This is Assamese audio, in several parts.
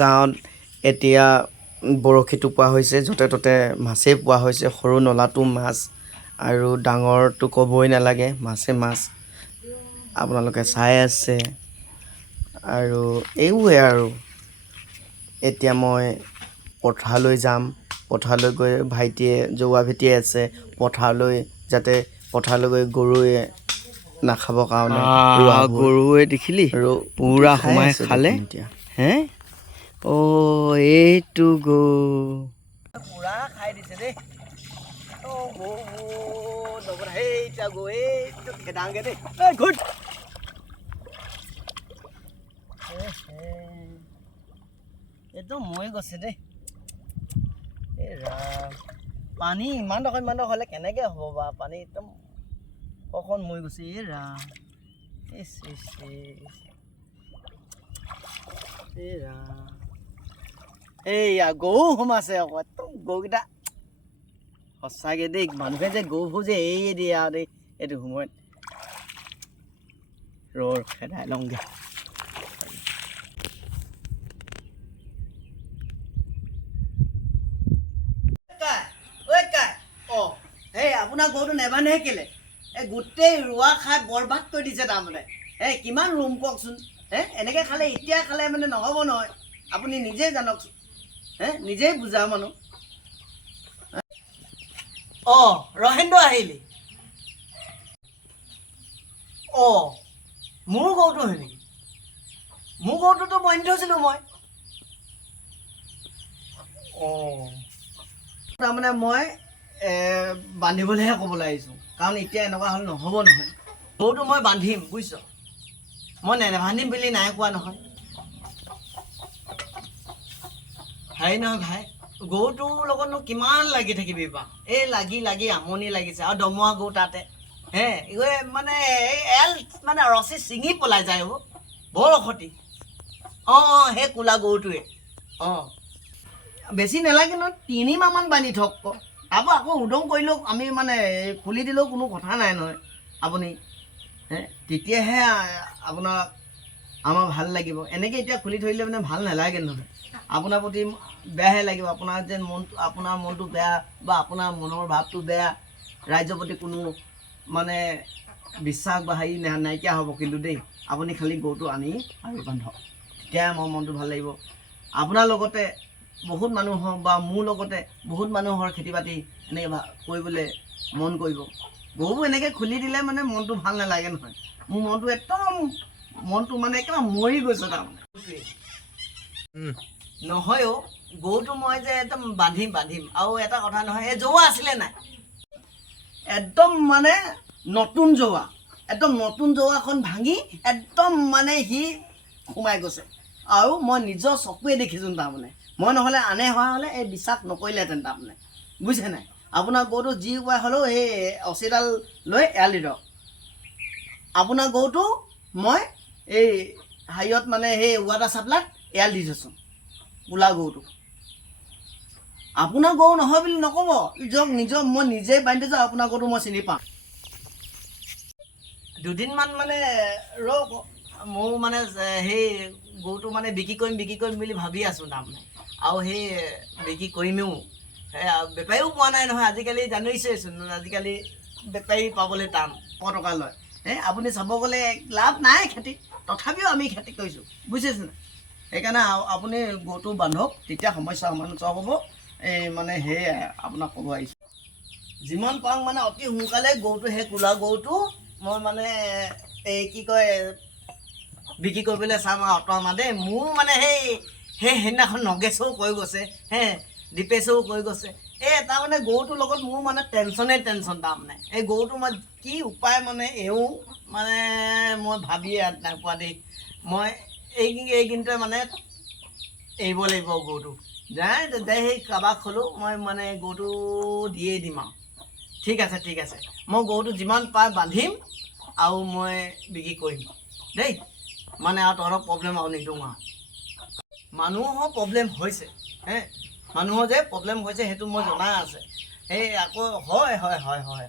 গাঁৱত এতিয়া বৰশী টোপোৱা হৈছে, য'তে ত'তে মাছেই পোৱা হৈছে। সৰু নলাটো মাছ আৰু ডাঙৰটো ক'বই নালাগে, মাছে মাছ। আপোনালোকে চাই আছে আৰু এইবোৰে আৰু। এতিয়া মই পথাৰলৈ যাম। পথাৰলৈ গৈ ভাইটিয়ে জৌৱা ভেটি আছে, পথাৰলৈ গৈ গৰুৱে নাখাবৰ কাৰণে গৰুৱে দেখিলি পুৰা সোমাই খালে হে। এইটো পুৰা খাই দিছে দেই। খেদাংগে দেই। এইটো মৰি গৈছে দেই। পানী ইমান ডোখৰ হ'লে কেনেকে হ'ব বাৰু? পানী একদম কখন মৰি গৈছে। এইয়া গৰু সোমাইছে আকৌ। একদম গৰুকেইটা সঁচাকে দেই, মানুহে যে গৰুবোৰ যে এৰিয়ে দিয়ে আৰু দেই এইটো সময়ত। খেদাই লওঁগে। আপোনাৰ গৰুটো নেবান্ধে কেলে? গোটেই ৰোৱা খাই বৰবাদ কৰি দিছে তাৰমানে। কিমান ৰুম কওকচোন। এনেকে খালে এতিয়া খালে মানে নহ'ব নহয়। আপুনি নিজেই জানকচোন। নিজেই বুজা মানুহ। ৰহেন্দ্ৰ আহিলি। মোৰ গৰুটো হয় নেকি? মোৰ গৰুটোতো বান্ধি থৈছিলো মই। তাৰমানে মই বান্ধিবলৈহে ক'বলৈ আহিছোঁ, কাৰণ এতিয়া এনেকুৱা হ'লে নহ'ব নহয়। গৰুটো মই বান্ধিম, বুজিছ? মই নেবান্ধিম বুলি নাই কোৱা নহয়। হেৰি নহয় ভাই, গৰুটোৰ লগতনো কিমান লাগি থাকিবি বা? এই লাগি লাগি আমনি লাগিছে। আৰু দমৰা গৰু তাতে মানে এই মানে ৰছী ছিঙি পলাই যায়। বৰ অসতি। সেই কোলা গৰুটোৱে। বেছি নালাগে নহয়, 3 মাহমান বান্ধি থওক। আকৌ উদং কৰিলেও আমি মানে খুলি দিলেও কোনো কথা নাই নহয়। আপুনি তেতিয়াহে আপোনাৰ আমাৰ ভাল লাগিব। এনেকৈ এতিয়া খুলি থৈ দিলে মানে ভাল নালাগে নহয়। আপোনাৰ প্ৰতি বেয়াহে লাগিব। আপোনাৰ মনটো বেয়া বা আপোনাৰ মনৰ ভাৱটো বেয়া। ৰাইজৰ প্ৰতি কোনো মানে বিশ্বাস বা হেৰি নাইকিয়া হ'ব। কিন্তু দেই, আপুনি খালি গৰুটো আনি আৰু বান্ধক, তেতিয়াহে মোৰ মনটো ভাল লাগিব। আপোনাৰ লগতে বহুত মানুহৰ বা মোৰ লগতে বহুত মানুহৰ খেতি বাতি এনেকৈ কৰিবলৈ মন কৰিব। গৰুবোৰ এনেকৈ খুলি দিলে মানে মনটো ভাল নালাগে নহয়। মোৰ মনটো মানে একেবাৰে মৰি গৈছে তাৰমানে। নহয় গৰুটো মই যে একদম বান্ধিম। আৰু এটা কথা নহয়, এই জৌৱা আছিলে নাই? একদম মানে নতুন জৌৱাখন ভাঙি একদম মানে সি সোমাই গৈছে। আৰু মই নিজৰ চকুৱে দেখিছোঁ তাৰমানে। মই নহ'লে আনে হোৱা হ'লে এই বিশ্বাস নকৰিলেহেঁতেন তাৰমানে। বুজিছে নাই? আপোনাৰ গৰুটো যি উপায় হ'লেও সেই ৰছীডাল লৈ এৰাল দি দিয়ক। আপোনাৰ গৰুটো মই এই হেৰিয়ত মানে সেই ৱাটাৰ চাপ্লাইত এৰাল দি থৈছোঁ, কোলা গৰুটো। আপোনাৰ গৰু নহয় বুলি নক'ব। মই নিজেই বান্ধি থৈছোঁ। আপোনাৰ গৰুটো মই চিনি পাওঁ। দুদিনমান মানে ৰ'ব। মোৰ মানে সেই গৰুটো মানে বিক্ৰী কৰিম বুলি ভাবি আছোঁ তাৰমানে। আৰু সেই বিক্ৰী কৰিমেও। বেপাৰীও পোৱা নাই নহয় আজিকালি। জানিছেচোন, আজিকালি বেপাৰী পাবলৈ টান, 100 টকা লয়। আপুনি চাব গ'লে লাভ নাই খেতিত, তথাপিও আমি খেতি কৰিছোঁ, বুজিছেচোন। সেইকাৰণে আপুনি গৰুটো বান্ধক, তেতিয়া সমস্যা সমাধান হ'ব। মানে সেয়াই আপোনাক ক'ব আহিছোঁ। যিমান পাৰোঁ মানে অতি সোনকালে গৰুটো, সেই কোলা গৰুটো মই মানে বিক্ৰী কৰিবলৈ চাম আৰু আঁতৰামা দেই। মোৰ মানে সেইদিনাখন নগেশেও কৈ গৈছে, দীপেশেও কৈ গৈছে। তাৰমানে গৰুটোৰ লগত মোৰ মানে টেনচন তাৰমানে। এই গৰুটো মই কি উপায় মানে মানে মই ভাবিয়ে নাই পোৱা দেই। মই এইকেইদিনতে মানে এৰিব লাগিব গৰুটো। সেই কাৰোবাক হ'লেও মই মানে গৰুটো দিয়েই দিম আৰু। ঠিক আছে। মই গৰুটো যিমান পাৰ বান্ধিম আৰু মই বিক্ৰী কৰিম দেই। মানে আৰু তহঁতৰ প্ৰব্লেম আৰু নিদিওঁ আৰু। মানুহৰ প্ৰব্লেম হৈছে। মানুহৰ যে প্ৰব্লেম হৈছে সেইটো মই জনা আছে। আকৌ হয়।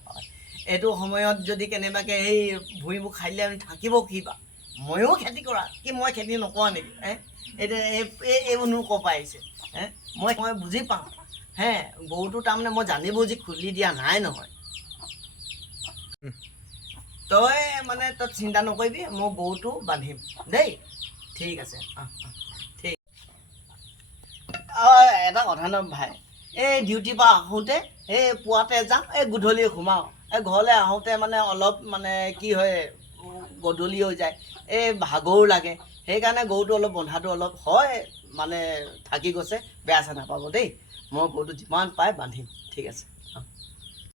এইটো সময়ত যদি কেনেবাকৈ ভুঁইবোৰ খাই দিলে আমি থাকিব কি বা? ময়ো খেতি কৰা কি মই খেতি নকৰা নেকি এতিয়া এইবোৰনো ক'ৰ পৰা আহিছে মই বুজি পাওঁ গৰুটো তাৰমানে মই জানিব যে খুলি দিয়া নাই নহয় তই মানে তই চিন্তা নকৰিবি মই গৰুটো বান্ধিম দেই ঠিক আছে ঠিক এটা কথা ন ভাই এই ডিউটিৰ পৰা আহোঁতে এই পুৱাতে যাওঁ এই গধূলি সোমাওঁ এই ঘৰলৈ আহোঁতে মানে অলপ মানে কি হয় গধূলি হৈ যায় এই ভাগৰো লাগে সেইকাৰণে গৰুটো অলপ বন্ধাটো অলপ হয় মানে থাকি গৈছে বেয়া চেয়া নাপাব দেই মই গৰুটো যিমান পাই বান্ধিম ঠিক আছে